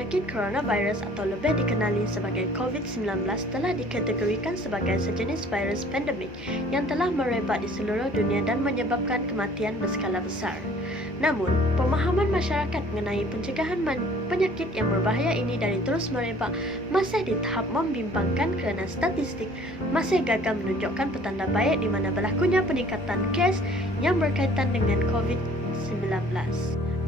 penyakit coronavirus atau lebih dikenali sebagai COVID-19 telah dikategorikan sebagai sejenis virus pandemik yang telah merebak di seluruh dunia dan menyebabkan kematian berskala besar. Namun, pemahaman masyarakat mengenai pencegahan penyakit yang berbahaya ini dari terus merebak masih di tahap membimbangkan kerana statistik masih gagal menunjukkan petanda baik di mana berlakunya peningkatan kes yang berkaitan dengan COVID-19.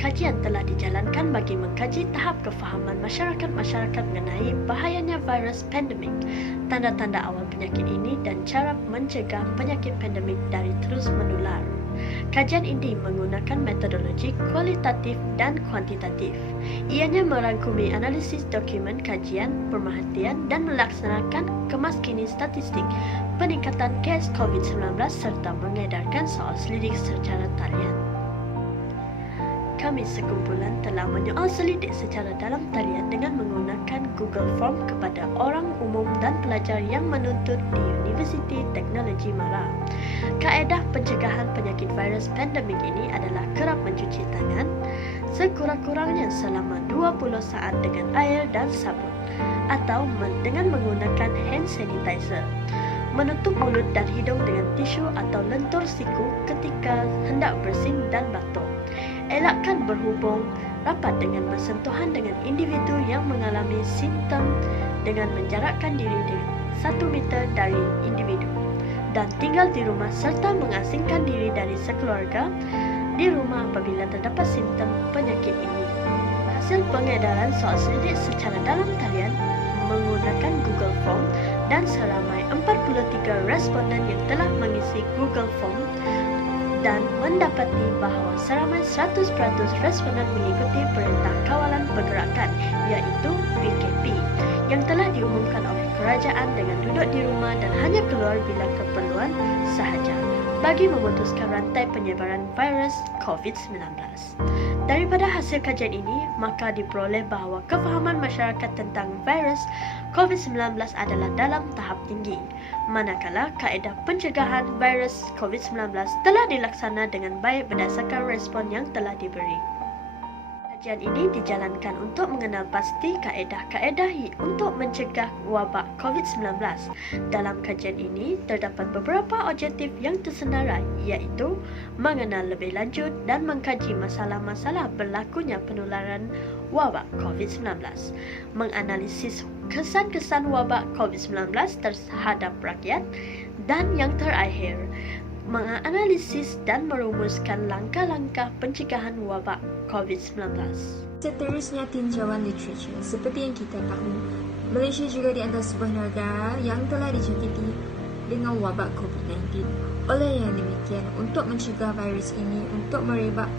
Kajian telah dijalankan bagi mengkaji tahap kefahaman masyarakat mengenai bahayanya virus pandemik, tanda-tanda awal penyakit ini dan cara mencegah penyakit pandemik dari terus menular. Kajian ini menggunakan metodologi kualitatif dan kuantitatif. Ianya merangkumi analisis dokumen kajian, pemerhatian dan melaksanakan kemaskini statistik peningkatan kes COVID-19 serta mengedarkan soal selidik secara talian. Kami sekumpulan telah menyoal selidik secara dalam talian dengan menggunakan Google Form kepada orang umum dan pelajar yang menuntut di Universiti Teknologi Mara. Kaedah pencegahan penyakit virus pandemik ini adalah kerap mencuci tangan sekurang-kurangnya selama 20 saat dengan air dan sabun atau dengan menggunakan hand sanitizer. Menutup mulut dan hidung dengan tisu atau lentur siku ketika hendak bersin dan batuk. Elakkan berhubung rapat dengan bersentuhan dengan individu yang mengalami simptom dengan menjarakkan diri 1 meter dari individu dan tinggal di rumah serta mengasingkan diri dari sekeluarga di rumah apabila terdapat simptom penyakit ini. Hasil pengedaran soal selidik secara dalam talian menggunakan Google Form dan seramai 43 responden yang telah mengisi Google Form dan mendapati bahawa seramai 100% responden mengikuti Perintah Kawalan Pergerakan iaitu PKP yang telah diumumkan oleh kerajaan dengan duduk di rumah dan hanya keluar bila keperluan sahaja bagi memutuskan rantai penyebaran virus COVID-19. Daripada hasil kajian ini, maka diperoleh bahawa kefahaman masyarakat tentang virus COVID-19 adalah dalam tahap tinggi, manakala kaedah pencegahan virus COVID-19 telah dilaksana dengan baik berdasarkan respon yang telah diberi. Kajian ini dijalankan untuk mengenal pasti kaedah-kaedah untuk mencegah wabak COVID-19. Dalam kajian ini, terdapat beberapa objektif yang tersenarai iaitu mengenal lebih lanjut dan mengkaji masalah-masalah berlakunya penularan wabak COVID-19, menganalisis kesan-kesan wabak COVID-19 terhadap rakyat, dan yang terakhir, menganalisis dan merumuskan langkah-langkah pencegahan wabak COVID-19. Seterusnya tinjauan literatur. Seperti yang kita tahu, Malaysia juga di antara sebuah negara yang telah dijangkiti dengan wabak COVID-19. Oleh yang demikian, untuk mencegah virus ini untuk merebak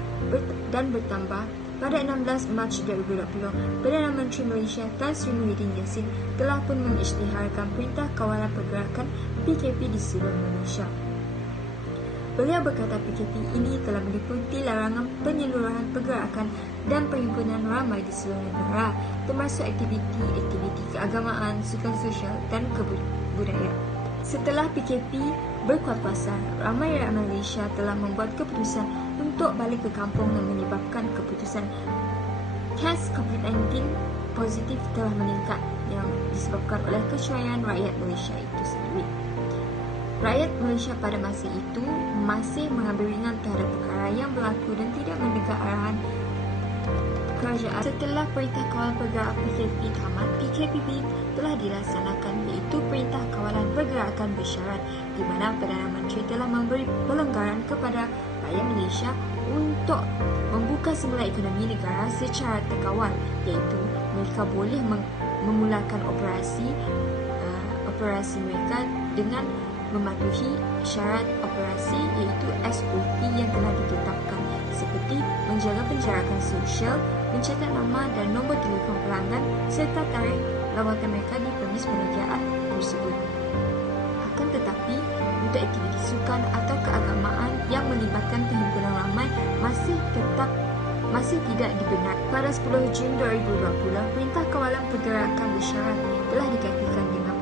dan bertambah, pada 16 Mac 2020, Perdana Menteri Malaysia Tan Sri Muhyiddin Yassin telah pun mengisytiharkan Perintah Kawalan Pergerakan PKP di seluruh Malaysia. Beliau berkata PKP ini telah meliputi larangan penyeluruhan pergerakan dan perhimpunan ramai di seluruh negara, termasuk aktiviti keagamaan, sukan sosial dan kebudayaan. Setelah PKP berkuatkuasa, ramai rakyat Malaysia telah membuat keputusan untuk balik ke kampung dan menyebabkan keputusan kes COVID-19 positif telah meningkat yang disebabkan oleh keceraian rakyat Malaysia itu sendiri. Rakyat Malaysia pada masa itu masih mengambil ringan terhadap perkara yang berlaku dan tidak mendengar arahan kerajaan. Setelah Perintah Kawalan Pergerakan PKP tamat, PKPB telah dilaksanakan iaitu Perintah Kawalan Pergerakan Bersyarat di mana Perdana Menteri telah memberi pelonggaran kepada rakyat Malaysia untuk membuka semula ekonomi negara secara terkawal, iaitu mereka boleh memulakan operasi mereka dengan mematuhi syarat operasi iaitu SOP yang telah ditetapkan seperti menjaga penjarakan sosial, mencatat nama dan nombor telefon pelanggan serta tarikh lawatan mereka di premis perniagaan tersebut. Akan tetapi, untuk aktiviti sukan atau keagamaan yang melibatkan perhimpunan ramai masih tidak dibenarkan. Pada 10 Jun 2020, Perintah Kawalan Pergerakan Bersyarat telah digantikan dengan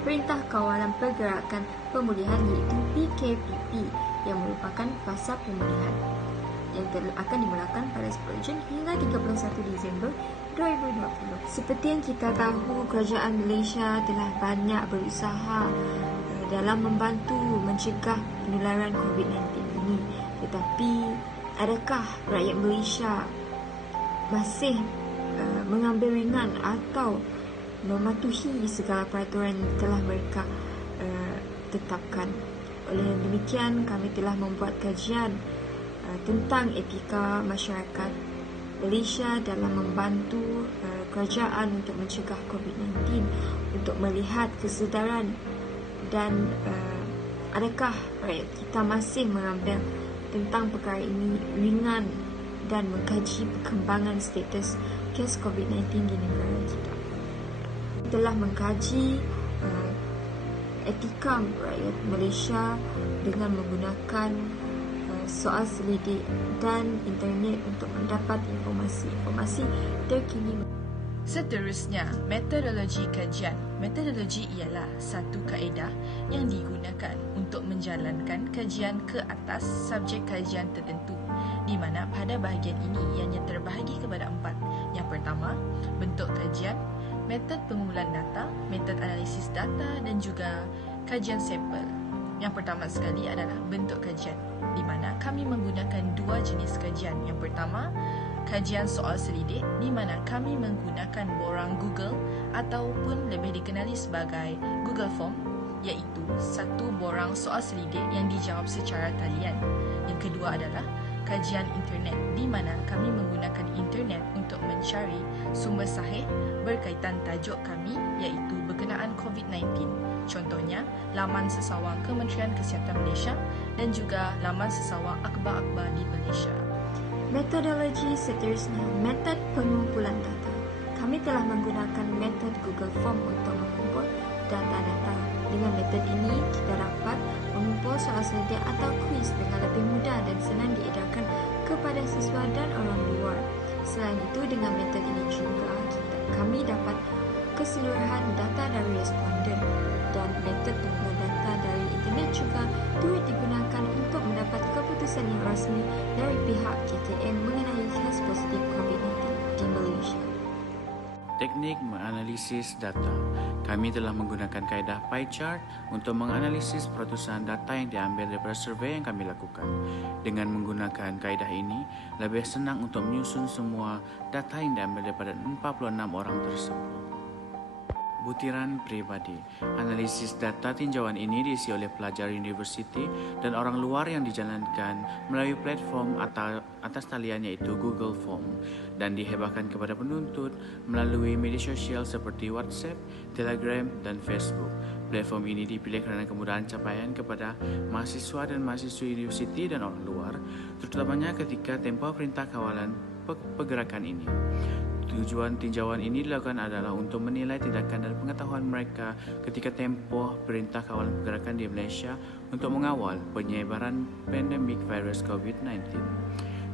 Perintah Kawalan Pergerakan Pemulihan iaitu PKPP yang merupakan fasa pemulihan. yang akan dimulakan pada 10 Jun hingga 31 Disember 2020. Seperti yang kita tahu, kerajaan Malaysia telah banyak berusaha dalam membantu mencegah penularan COVID-19 ini. Tetapi, adakah rakyat Malaysia masih mengambil ringan atau mematuhi segala peraturan yang telah mereka tetapkan? Oleh demikian, kami telah membuat kajian tentang etika masyarakat Malaysia dalam membantu kerajaan untuk mencegah COVID-19, untuk melihat kesedaran dan adakah rakyat kita masih mengambil tentang perkara ini ringan dan mengkaji perkembangan status kes COVID-19 di negara kita. Telah mengkaji etika rakyat Malaysia dengan menggunakan soal selidik dan internet untuk mendapat informasi terkini. Seterusnya, metodologi kajian. Metodologi ialah satu kaedah yang digunakan untuk menjalankan kajian ke atas subjek kajian tertentu, di mana pada bahagian ini ianya terbahagi kepada 4. Yang pertama, bentuk kajian, metod pengumpulan data, metod analisis data dan juga kajian sampel. Yang pertama sekali adalah bentuk kajian, di mana kami menggunakan 2 jenis kajian. Yang pertama, kajian soal selidik, di mana kami menggunakan borang Google ataupun lebih dikenali sebagai Google Form, iaitu satu borang soal selidik yang dijawab secara talian. Yang kedua adalah kajian internet, di mana kami menggunakan internet untuk mencari sumber sahih berkaitan tajuk kami, iaitu berkenaan COVID-19. Contohnya, laman sesawang Kementerian Kesihatan Malaysia dan juga laman sesawang akhbar-akhbar di Malaysia. Metodologi seterusnya, metod pengumpulan data. Kami telah menggunakan metod Google Form untuk mengumpul data-data. Dengan metod ini, kita dapat mengumpul soal selidik atau kuis dengan lebih mudah dan senang diedarkan kepada siswa dan orang luar. Selain itu, dengan metod ini juga kami dapat keseluruhan data dari responden, dan metod pengumpulan data dari internet juga turut digunakan untuk mendapat keputusan yang rasmi dari pihak KKM mengenai kes positif COVID-19 di Malaysia. Teknik menganalisis data. Kami telah menggunakan kaedah pie chart untuk menganalisis peratusan data yang diambil daripada survei yang kami lakukan. Dengan menggunakan kaedah ini, lebih senang untuk menyusun semua data yang diambil daripada 46 orang tersebut. Butiran peribadi. Analisis data tinjauan ini diisi oleh pelajar universiti dan orang luar yang dijalankan melalui platform atas talian iaitu Google Form dan dihebahkan kepada penuntut melalui media sosial seperti WhatsApp, Telegram dan Facebook. Platform ini dipilih kerana kemudahan capaian kepada mahasiswa dan mahasiswa universiti dan orang luar, terutamanya ketika tempoh perintah kawalan pergerakan ini. Tujuan tinjauan ini dilakukan adalah untuk menilai tindakan dan pengetahuan mereka ketika tempoh perintah kawalan pergerakan di Malaysia untuk mengawal penyebaran pandemik virus COVID-19.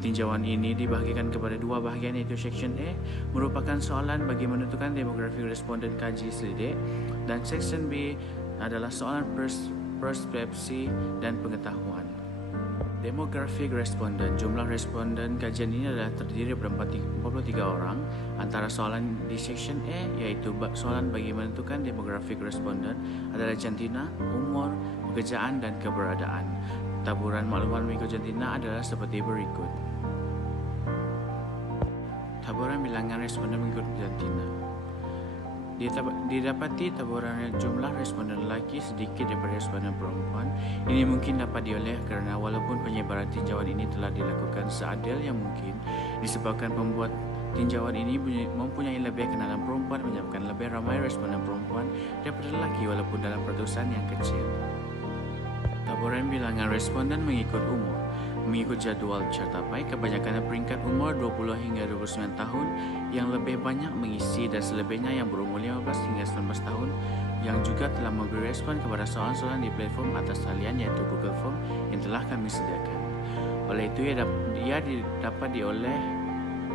Tinjauan ini dibahagikan kepada 2 bahagian, iaitu Section A merupakan soalan bagi menentukan demografi responden kaji selidik, dan Section B adalah soalan persepsi dan pengetahuan. Demographic responden. Jumlah responden kajian ini adalah terdiri daripada 43 orang. Antara soalan di Section A iaitu soalan bagi menentukan demographic responden adalah jantina, umur, pekerjaan dan keberadaan. Taburan maklumat mengikut jantina adalah seperti berikut. Taburan bilangan responden mengikut jantina. Didapati taburan jumlah responden lelaki sedikit daripada responden perempuan. Ini mungkin dapat dioleh kerana walaupun penyebaran tinjauan ini telah dilakukan seadil yang mungkin, disebabkan pembuat tinjauan ini mempunyai lebih kenalan perempuan menyebabkan lebih ramai responden perempuan daripada lelaki walaupun dalam peratusan yang kecil. Taburan bilangan responden mengikut umur. Mengikut jadual cartapai, kebanyakan peringkat umur 20 hingga 29 tahun yang lebih banyak mengisi dan selebihnya yang berumur 15 hingga 19 tahun yang juga telah memberi respon kepada soalan-soalan di platform atas talian iaitu Google Form yang telah kami sediakan. Oleh itu, ia dapat dioleh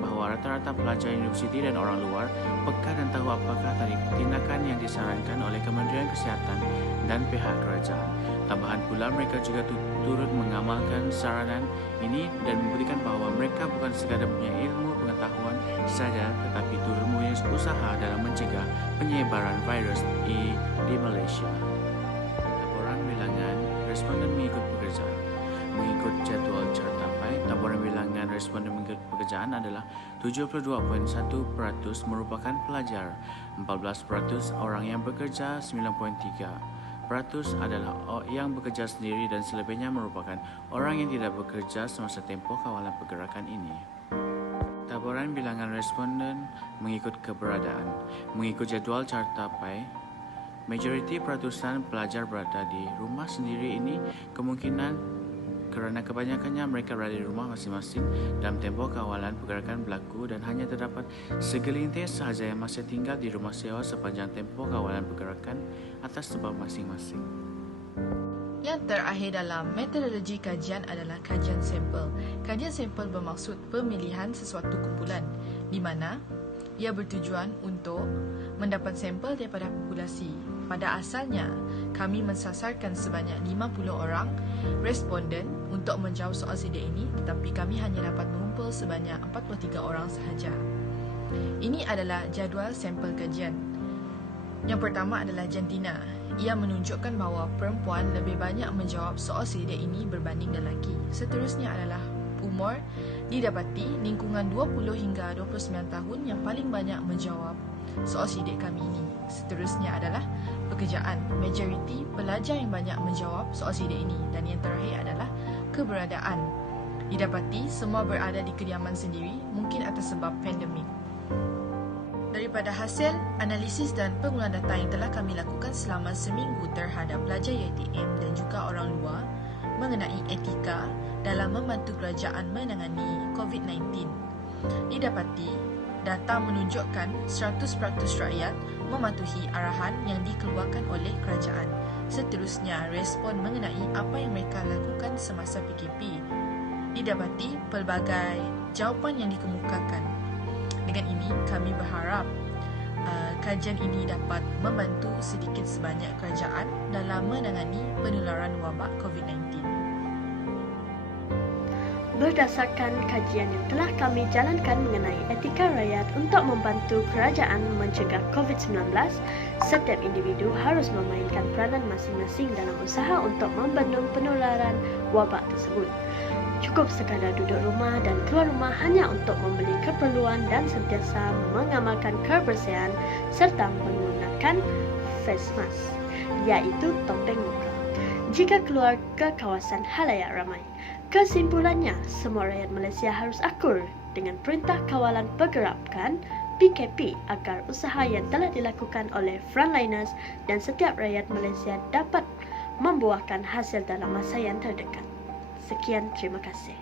bahawa rata-rata pelajar universiti dan orang luar peka dan tahu apakah tindakan yang disarankan oleh Kementerian Kesihatan dan pihak kerajaan. Tambahan pula, mereka juga turut mengamalkan saranan ini dan membuktikan bahawa mereka bukan sekadar punya ilmu pengetahuan saja, tetapi turut mempunyai usaha dalam mencegah penyebaran virus di Malaysia. Laporan bilangan responden mengikut pekerjaan. Mengikut jadual carta PAI, laporan bilangan responden mengikut pekerjaan adalah 72.1% merupakan pelajar, 14% orang yang bekerja, 9.3% adalah yang bekerja sendiri dan selebihnya merupakan orang yang tidak bekerja semasa tempoh kawalan pergerakan ini. Laporan bilangan responden mengikut keberadaan. Mengikut jadual carta PAI, majoriti peratusan pelajar berada di rumah sendiri ini kemungkinan kerana kebanyakannya mereka berada di rumah masing-masing dalam tempoh kawalan pergerakan berlaku dan hanya terdapat segelintir sahaja yang masih tinggal di rumah sewa sepanjang tempoh kawalan pergerakan atas sebab masing-masing. Yang terakhir dalam metodologi kajian adalah kajian sampel. Kajian sampel bermaksud pemilihan sesuatu kumpulan di mana ia bertujuan untuk mendapat sampel daripada populasi. Pada asalnya, kami mensasarkan sebanyak 50 orang responden untuk menjawab soal sidik ini, tetapi kami hanya dapat mengumpul sebanyak 43 orang sahaja. Ini adalah jadual sampel kajian. Yang pertama adalah jantina. Ia menunjukkan bahawa perempuan lebih banyak menjawab soal sidik ini berbanding lelaki. Seterusnya adalah umur. Didapati lingkungan 20 hingga 29 tahun yang paling banyak menjawab soal sidik kami ini. Seterusnya adalah pekerjaan. Majoriti pelajar yang banyak menjawab soal sidik ini. Dan yang terakhir adalah keberadaan. Didapati semua berada di kediaman sendiri, mungkin atas sebab pandemik. Daripada hasil analisis dan pengumpulan data yang telah kami lakukan selama seminggu terhadap pelajar UiTM dan juga orang luar mengenai etika dalam membantu kerajaan menangani COVID-19. Didapati, data menunjukkan 100% rakyat mematuhi arahan yang dikeluarkan oleh kerajaan. Seterusnya, respon mengenai apa yang mereka lakukan semasa PKP. Didapati pelbagai jawapan yang dikemukakan. Dengan ini, kami berharap kajian ini dapat membantu sedikit sebanyak kerajaan dalam menangani penularan wabak COVID-19. Berdasarkan kajian yang telah kami jalankan mengenai etika rakyat untuk membantu kerajaan mencegah COVID-19, setiap individu harus memainkan peranan masing-masing dalam usaha untuk membendung penularan wabak tersebut. Cukup sekadar duduk rumah dan keluar rumah hanya untuk membeli keperluan dan sentiasa mengamalkan kebersihan serta menggunakan face mask, iaitu topeng muka, jika keluar ke kawasan halayak ramai. Kesimpulannya, semua rakyat Malaysia harus akur dengan perintah kawalan pergerakan PKP agar usaha yang telah dilakukan oleh frontliners dan setiap rakyat Malaysia dapat membuahkan hasil dalam masa yang terdekat. Sekian, terima kasih.